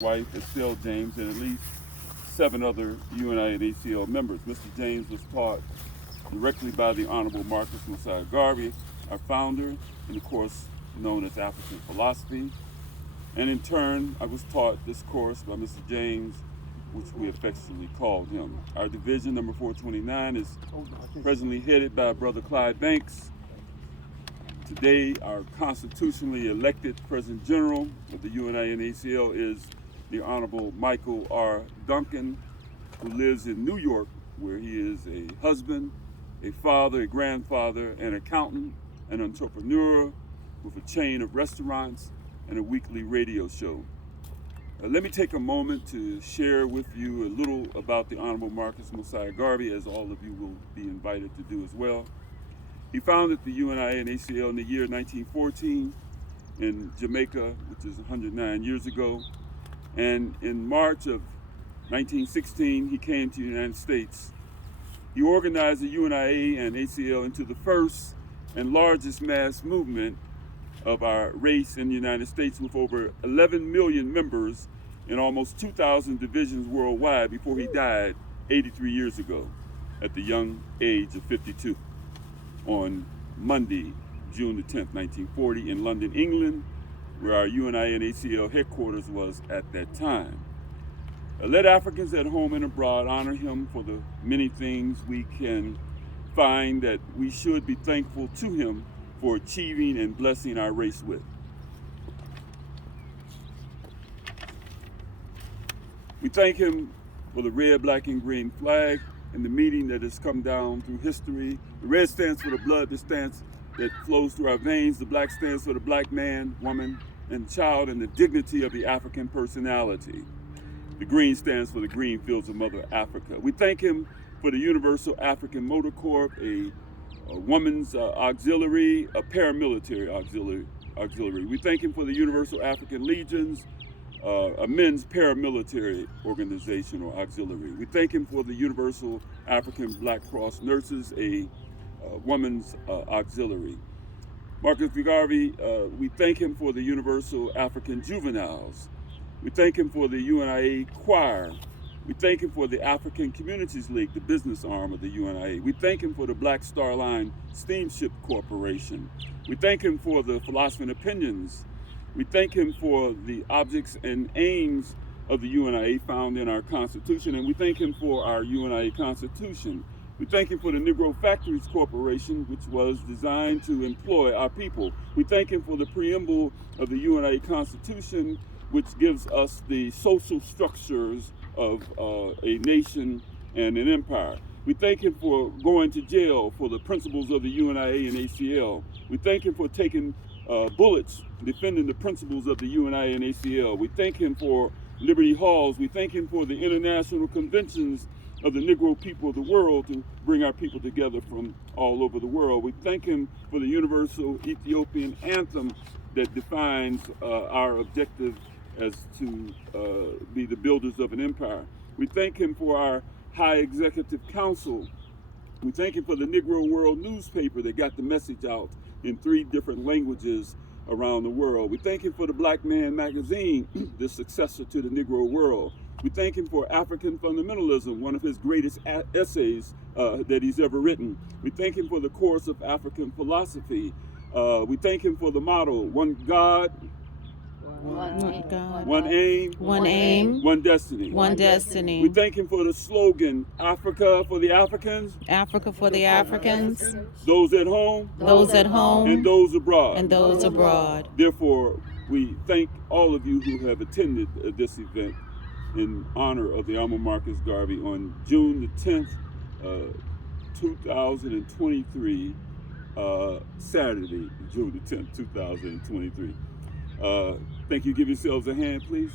wife, Estelle James, and at least 7 other UNI and ACL members. Mr. James was taught directly by the Honorable Marcus Mosiah Garvey, our founder, in the course known as African Philosophy. And in turn, I was taught this course by Mr. James, which we affectionately called him. Our division, number 429, is presently headed by Brother Clyde Banks. Today, our constitutionally elected President General of the UNI and ACL is the Honorable Michael R. Duncan, who lives in New York, where he is a husband, a father, a grandfather, an accountant, an entrepreneur with a chain of restaurants and a weekly radio show. Let me take a moment to share with you a little about the Honorable Marcus Mosiah Garvey, as all of you will be invited to do as well. He founded the UNI and ACL in the year 1914 in Jamaica, which is 109 years ago. And in March of 1916, he came to the United States. He organized the UNI and ACL into the first and largest mass movement of our race in the United States, with over 11 million members in almost 2,000 divisions worldwide before he died 83 years ago at the young age of 52 on Monday, June the 10th, 1940 in London, England, where our UNI and ACL headquarters was at that time. Let Africans at home and abroad honor him for the many things we can find that we should be thankful to him for achieving and blessing our race with. We thank him for the red, black, and green flag and the meaning that has come down through history. The red stands for the blood that flows through our veins. The black stands for the black man, woman, and child, and the dignity of the African personality. The green stands for the green fields of Mother Africa. We thank him for the Universal African Motor Corps, a woman's auxiliary, a paramilitary auxiliary. We thank him for the Universal African Legions, a men's paramilitary organization or auxiliary. We thank him for the Universal African Black Cross Nurses, a woman's auxiliary. Marcus Garvey, we thank him for the Universal African Juveniles. We thank him for the UNIA Choir. We thank him for the African Communities League, the business arm of the UNIA. We thank him for the Black Star Line Steamship Corporation. We thank him for the Philosophy and Opinions. We thank him for the objects and aims of the UNIA found in our Constitution, and we thank him for our UNIA Constitution. We thank him for the Negro Factories Corporation, which was designed to employ our people. We thank him for the preamble of the UNIA Constitution, which gives us the social structures of a nation and an empire. We thank him for going to jail for the principles of the UNIA and ACL. We thank him for taking bullets, defending the principles of the UNIA and ACL. We thank him for Liberty Halls. We thank him for the international conventions of the Negro people of the world to bring our people together from all over the world. We thank him for the Universal Ethiopian Anthem that defines our objective as to be the builders of an empire. We thank him for our High Executive Council. We thank him for the Negro World newspaper that got the message out in 3 different languages around the world. We thank him for the Black Man magazine, the successor to the Negro World. We thank him for African Fundamentalism, one of his greatest essays that he's ever written. We thank him for the course of African philosophy. We thank him for the motto, one God, one aim, one destiny. One destiny. We thank him for the slogan, Africa for the Africans, Africa for the Africans, those at home, and those abroad. Therefore, we thank all of you who have attended this event in honor of the Honorable Marcus Garvey on June the 10th, 2023, Saturday, June the 10th, 2023. Thank you. Give yourselves a hand, please.